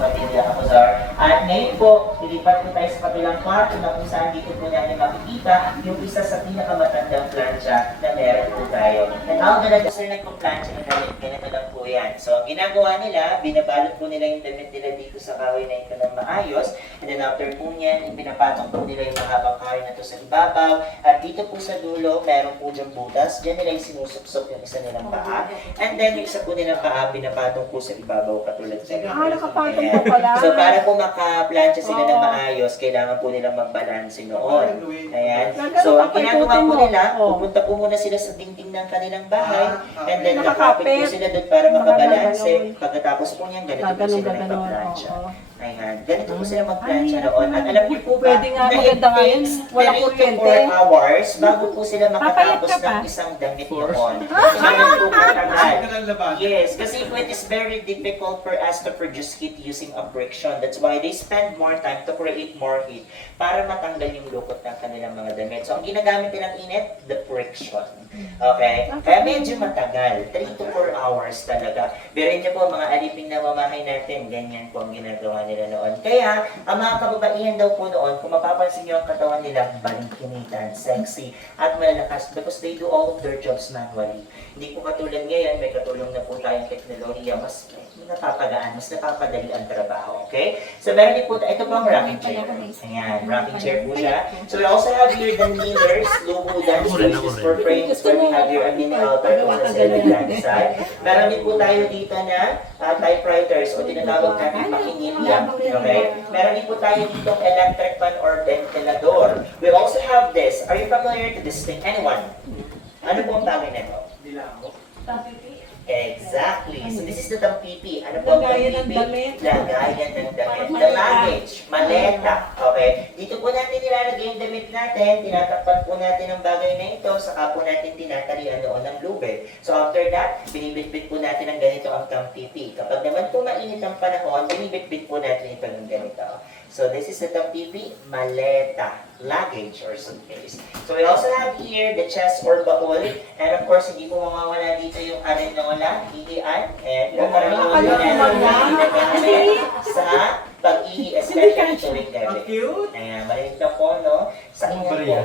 Pamilya Kapuzar. At ngayon po, lilipat po tayo sa kabilang kwarto na kung saan dito po natin makikita yung isa sa pinakamatandang plancha na meron tayo. How gonna sir nagpa-plancha ng damit, ganito lang po yan. So, ang ginagawa nila, binabalot po nila yung damit nila dito sa kahoy na ito ng maayos. And then after po niyan, pinapatong po nila yung mahabang kahoy na to sa ibabaw. At dito po sa dulo, meron po dyan butas. Diyan nila yung sinusupsop yung isa nilang paa. And then yung isa po nilang paa, pinapatong po sa ibabaw katulad sa Ah, nakapatong po pala. So para po maka-plancha sila ng Oo. maayos, kailangan po nilang mag-balance noon. Ayan. So ang ginagawa po nila, Oo. pupunta po muna sila sa dingding ng kanilang bahay. Ah, And then Nakakapit. po sila doon para makabalanse. Pagkatapos po niyan, ganito po sila nagpa-plancha. Ayan. Ganito po sila mag-plancha noon. At alam niyo po ba, Pwede nga, na maganda nga yun. Walang 3 to kuryente. 4 hours bago po sila makatapos Papayat ka pa? ng isang damit noon. Ganun po katagal. Yes, kasi po it is very difficult for us to produce heat using a friction. That's why they spend more time to create more heat para matanggal yung lukot ng kanilang mga damit. So, ang ginagamit nilang init, the friction. Okay? Kaya medyo matagal. 3 to 4 hours talaga. Birin niyo po, mga aliping na mamahay natin, ganyan po ang ginagawa nila noon. Kaya, ang mga kababaihan daw po noon, kung mapapansin niyo ang katawan nila, balingkinitan, sexy, at malalakas because they do all of their jobs manually. Hindi po katulad ngayon, may katulong na po tayong teknolohiya, mas napapagaan, mas napapadali ang trabaho. Okay? So, meron din po, ito po ang rocking chair. Ayan, rocking chair po siya. So, we also have here the kneelers, logo dance, is for frames where we have here a mini altar kung sa elegant side. Meron din po tayo dito na uh, typewriters o tinatawag natin makinilya. Okay? Meron din po tayo dito electric fan or ventilador. We also have this. Are you familiar to this thing? Anyone? Ano po ang bagay na ito? Exactly. So this is the tampipi. Ano po ang Lagayan ng tampipi? damit. Lagayan ng damit. The Maleta. luggage. Maleta. Okay. Dito po natin nilalagay yung damit natin. Tinatakpan po natin ang bagay na ito. Saka po natin tinatalian noon ng lube. So after that, binibitbit po natin ng ganito ang tampipi. Kapag naman po mainit ang panahon, binibitbit po natin ito. So this is the tampipi, maleta, luggage or suitcase. So we also have here the chest or baul. And of course, hindi po mawawala dito yung arenola, ihian. And ba? ginagamit sa pag-ihi, especially tuwing gabi. Ayan, maliit na po, no? Sa inyo po. Bariya.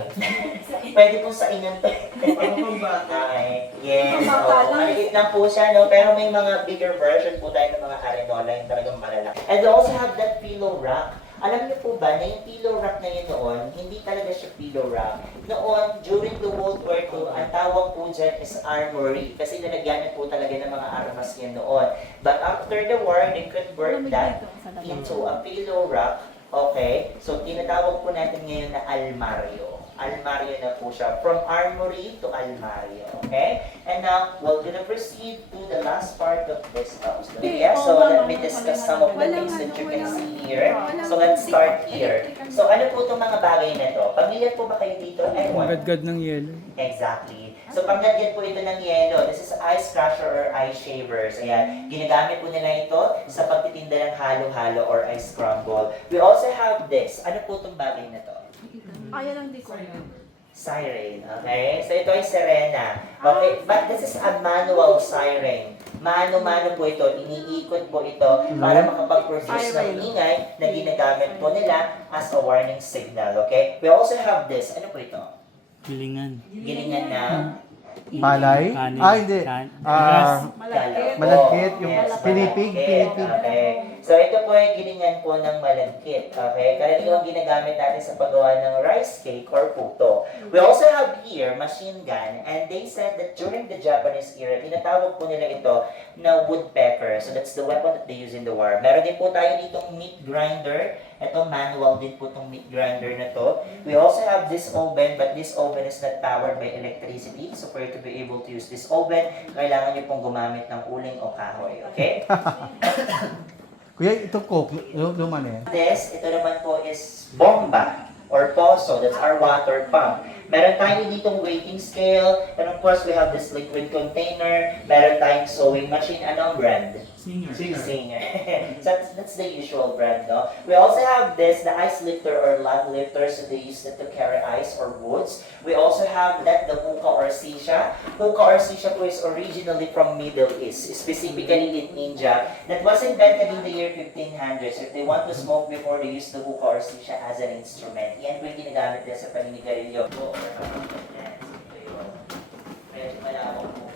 Pwede po sa inyo to. Parang pambata. Ay, yes. Ang bata Oh, maliit lang po siya, no? Pero may mga bigger version po tayo ng mga arenola, yung talagang malalaki. And we also have that pillow rack. Alam niyo po ba na yung pillow rack na yun noon, hindi talaga siya pillow rack. Noon, during the World War II, ang tawag po dyan is armory. Kasi nalagyanan po talaga ng mga armas yan noon. But after the war, they convert that into a pillow rack. Okay? So, tinatawag po natin ngayon na almario. Almario na po siya. From armory to almario. Okay? And now, we're gonna proceed to the last part of this house. Okay? Yeah, so let me discuss some of the things that you can see here. So, let's start here. So, ano po itong mga bagay na to? Pamilya po ba kayo dito? Anyone? Gadgad ng yelo. Exactly. So, panglagyan po ito ng yelo. This is ice crusher or ice shavers. Ayan. Ginagamit po nila ito sa pagtitinda ng halo-halo or ice crumble. We also have this. Ano po itong bagay na to? Ayan ang di ko. Siren. Okay? So, ito ay sirena. Okay? But this is a manual siren. Mano-mano po ito. Iniikot po ito para makapag-produce ng ingay na ginagamit po nila as a warning signal. Okay? We also have this. Ano po ito? Gilingan. Gilingan na Palay? Kanin. Ah, hindi. Kan- Ah, Malaki. Malagkit, yung Yes, pinipig, malagkit. pinipig. Okay. So ito po ay giningan po ng malagkit. Okay. Karaniwang ginagamit natin sa paggawa ng rice cake or puto. We also have here machine gun and they said that during the Japanese era, tinatawag po nila ito na woodpecker. So that's the weapon that they use in the war. Meron din po tayo ditong meat grinder. Ito manual din po itong meat grinder na to. We also have this oven but this oven is not powered by electricity. So for you to be able to use this oven, kailangan nyo pong gumamit ng uling o kahoy. Okay? Kuya, ito coke, lu- luma na yan. This, ito naman po is bomba or poso. That's our water pump. Meron tayo ditong weighting scale. And of course, we have this liquid container. Meron tayong sewing machine. Anong brand? Singer. Singer. Singer. so that's, that's the usual brand, no? We also have this, the ice lifter or log lifter, so they use it to carry ice or woods. We also have that, the hookah or sisha. Hookah or sisha po is originally from Middle East, specifically in India. That was invented in the year 1500s. If they want to smoke before, they use the hookah or sisha as an instrument. Yan po yung ginagamit nila sa paninigarilyo. Medyo mayaman po.